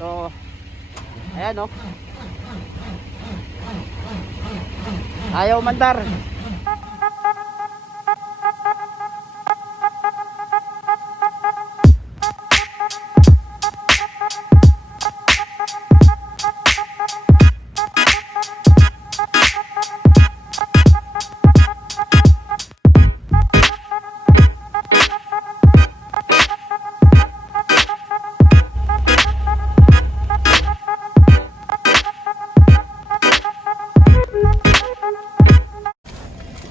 So, ayan o. Ayaw mandar.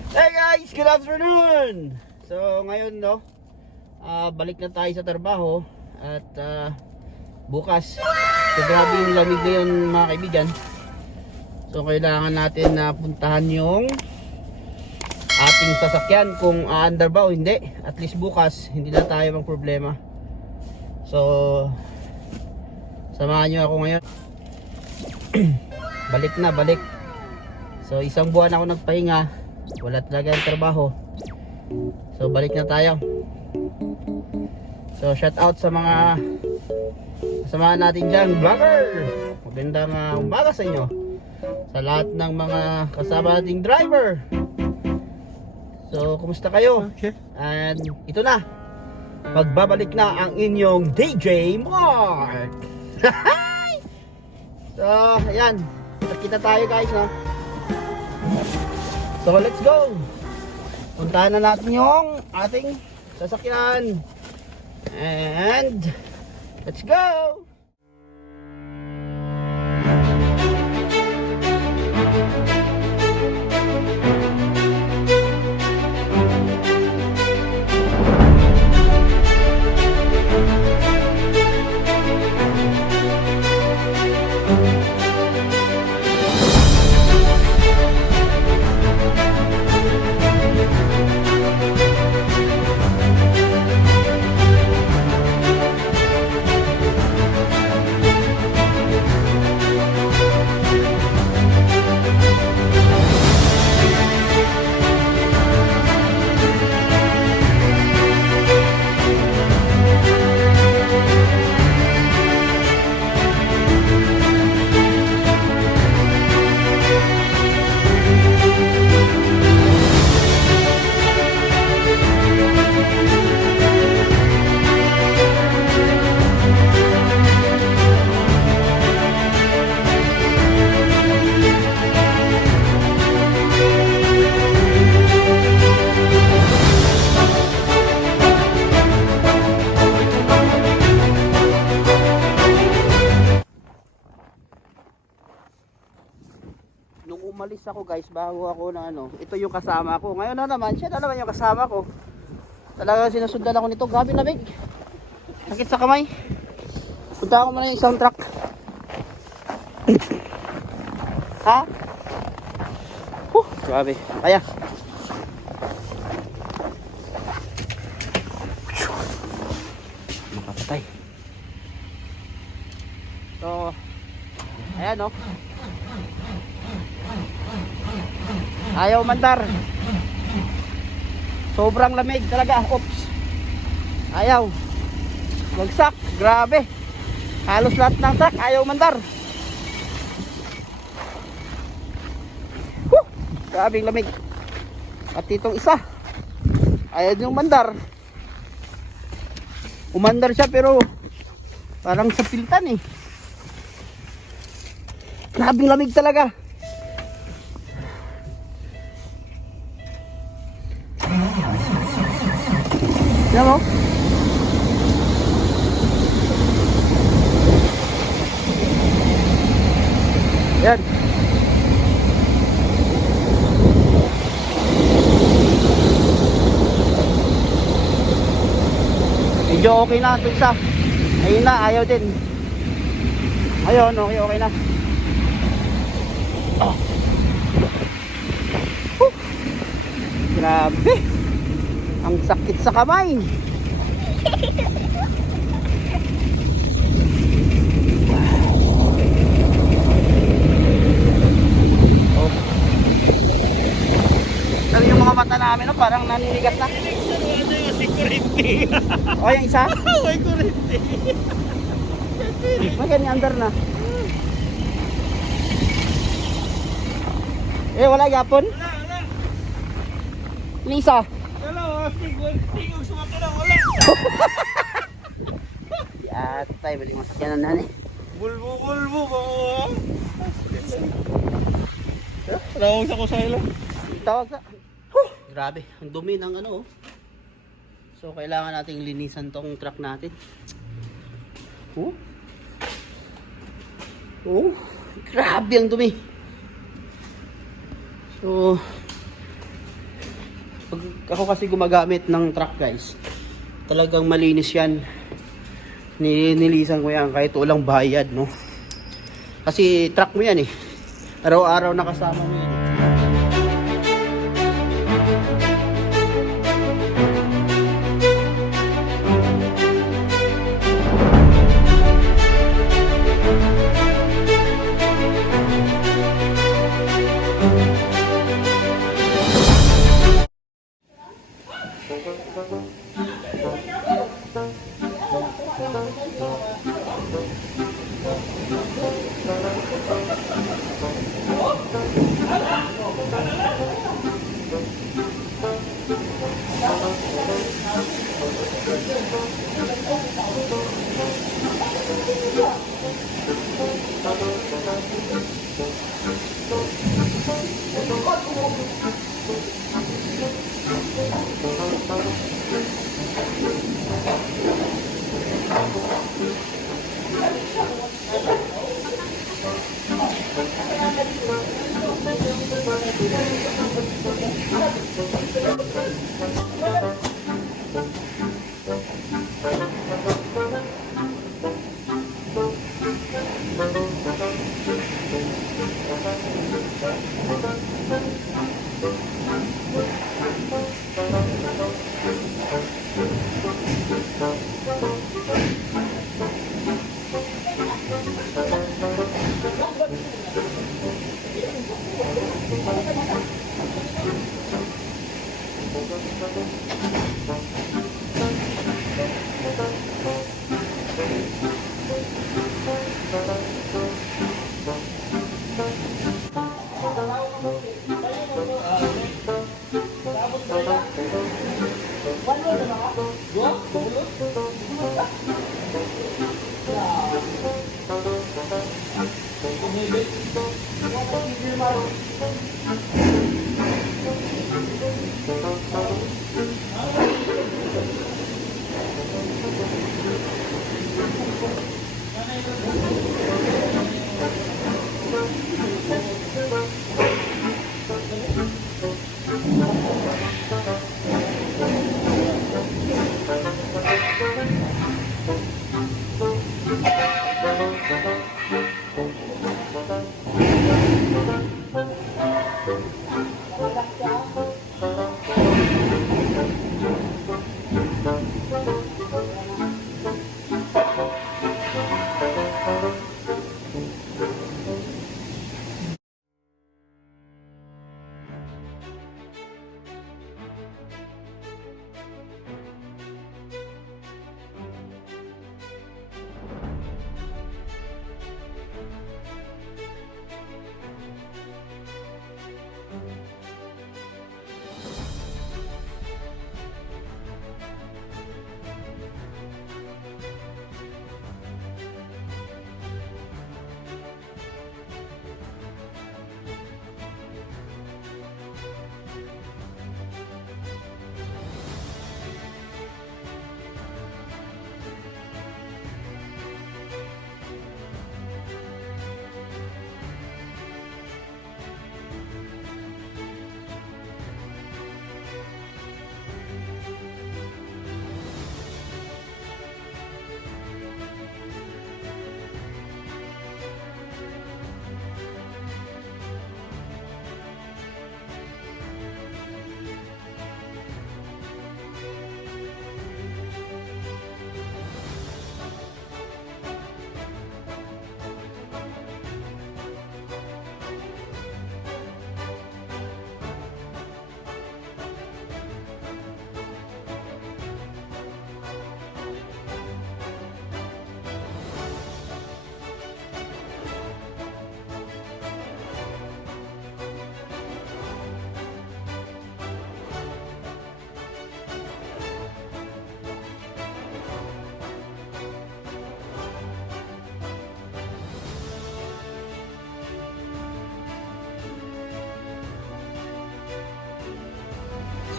Hey guys, good afternoon. So ngayon balik na tayo sa trabaho at bukas. So grabe yung lamig ngayon mga kaibigan. So kailangan natin na puntahan yung ating sasakyan kung aandar ba o hindi. At least bukas hindi na tayo mang problema. So samahan nyo ako ngayon. Balik. So isang buwan ako nagpahinga. Wala talaga ang trabaho. So balik na tayo. So shout out sa mga kasamahan natin dyan, vlogger. Magandang umaga sa inyo. Sa lahat ng mga kasama nating driver. So kumusta kayo? Okay. And ito na, magbabalik na ang inyong DJ Mark. So ayan, nakita tayo guys no? So let's go. Puntahan na natin yung ating sasakyan. And let's go. Nung umalis ako guys, bago ako na ito yung kasama ko. Ngayon na naman, siya na naman yung kasama ko. Talaga sinusundan ako nito, grabe lamig. Sakit sa kamay. Punta ako muna yung isang truck. Ha? Grabe. Kaya. Makapatay. So, ayan o. Ayaw mandar. Sobrang lamig talaga. Oops. Ayaw. Bagsak. Grabe. Halos lahat ng truck ayaw mandar. Grabe lamig. At itong isa ayaw yung mandar. Umandar siya pero parang sa piltan eh. Grabe lamig talaga. Yan mo. Yan. Medyo okay na ito isa. Ayun na, ayaw din. Ayun, okay na. Oh. Grabe. Ang sakit sa kamay. Oh. Pero yung mga mata namin parang naninigas na. May kurente. O yung isa? May kurente. Magani andar na. Wala yapon. Wala. Lisa. Wala, tingog sumaki na, wala. Atay, balik masakyanan na ni. Bulbo ba mo? Tawag sa kusayla. Tawag ka. Grabe, ang dumi ng ano. So kailangan nating linisan tong truck natin. Grabe ang dumi. So pag ako kasi gumagamit ng truck guys, talagang malinis yan. Nilinisan ko yan kahit walang bayad, no? Kasi truck mo yan eh. Araw-araw nakasama mo yan.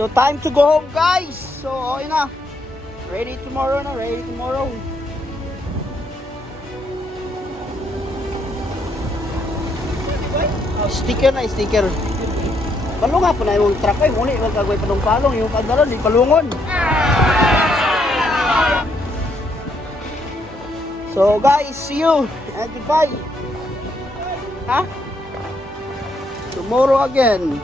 So time to go home guys. So okay na. Ready tomorrow na, ready tomorrow. Sticker na, sticker. Palunga po na yung truck ay muli wag kagway panong palong yung pagdalo di palungon. So guys, see you and goodbye. Ha? Tomorrow again.